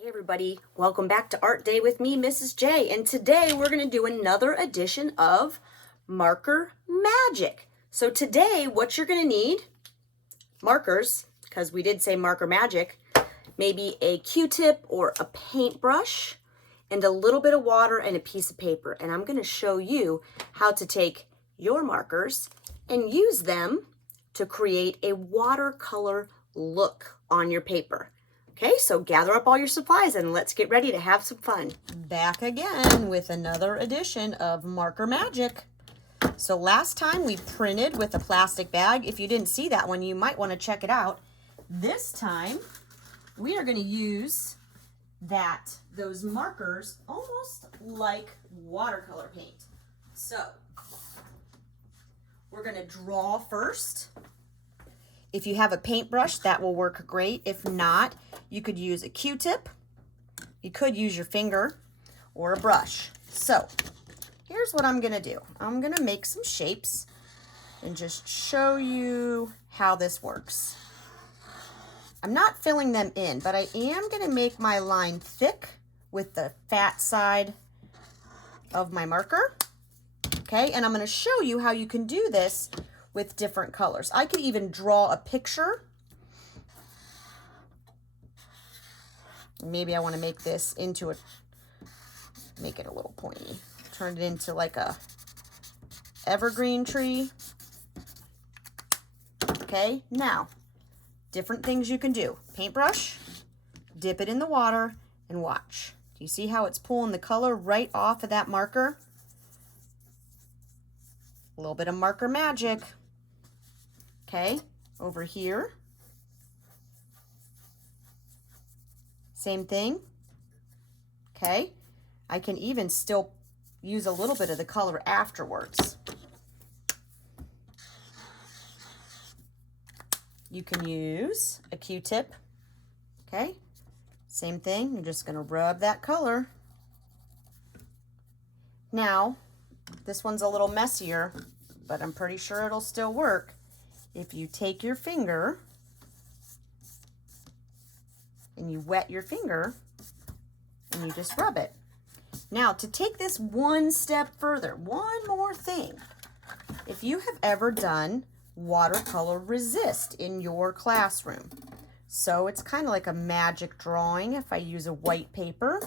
Hey everybody, welcome back to Art Day with me, Mrs. J, and today we're going to do another edition of Marker Magic. So today what you're going to need, markers, because we did say Marker Magic, maybe a Q-tip or a paintbrush, and a little bit of water and a piece of paper. And I'm going to show you how to take your markers and use them to create a watercolor look on your paper. Okay, so gather up all your supplies and let's get ready to have some fun. Back again with another edition of Marker Magic. So last time we printed with a plastic bag. If you didn't see that one, you might want to check it out. This time we are going to use those markers almost like watercolor paint. So we're going to draw first. If you have a paintbrush, that will work great. If not, you could use a Q-tip. You could use your finger or a brush. So here's what I'm going to do. I'm going to make some shapes and just show you how this works. I'm not filling them in, but I am going to make my line thick with the fat side of my marker. Okay, and I'm going to show you how you can do this with different colors. I could even draw a picture. Maybe I want to make this into make it a little pointy. Turn it into like a evergreen tree. Okay, now, different things you can do. Paintbrush, dip it in the water, and watch. Do you see how it's pulling the color right off of that marker? A little bit of marker magic. Okay, over here. Same thing. Okay, I can even still use a little bit of the color afterwards. You can use a Q-tip. Okay, same thing. You're just going to rub that color. Now, this one's a little messier, but I'm pretty sure it'll still work. If you take your finger and you wet your finger and you just rub it. Now, to take this one step further, one more thing. If you have ever done watercolor resist in your classroom, so it's kind of like a magic drawing. If I use a white paper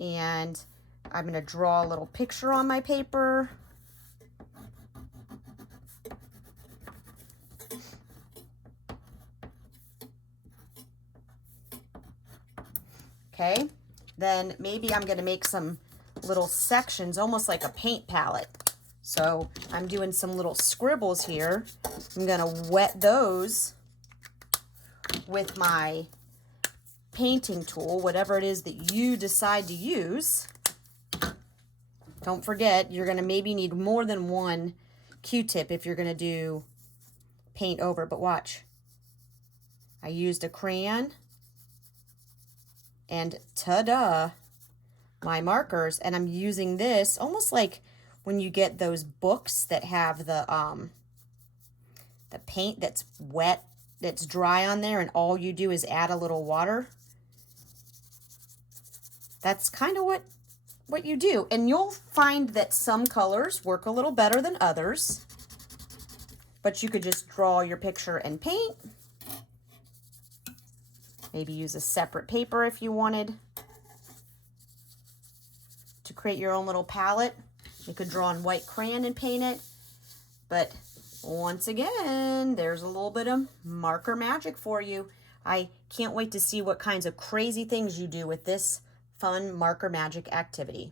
and I'm going to draw a little picture on my paper. Okay, then maybe I'm going to make some little sections, almost like a paint palette. So I'm doing some little scribbles here. I'm going to wet those with my painting tool, whatever it is that you decide to use. Don't forget, you're going to maybe need more than one Q-tip if you're going to do paint over, but watch. I used a crayon. And ta-da, my markers. And I'm using this almost like when you get those books that have the paint that's wet, that's dry on there, and all you do is add a little water. That's kind of what you do. And you'll find that some colors work a little better than others. But you could just draw your picture and paint. Maybe use a separate paper if you wanted to create your own little palette. You could draw on white crayon and paint it. But once again, there's a little bit of marker magic for you. I can't wait to see what kinds of crazy things you do with this fun marker magic activity.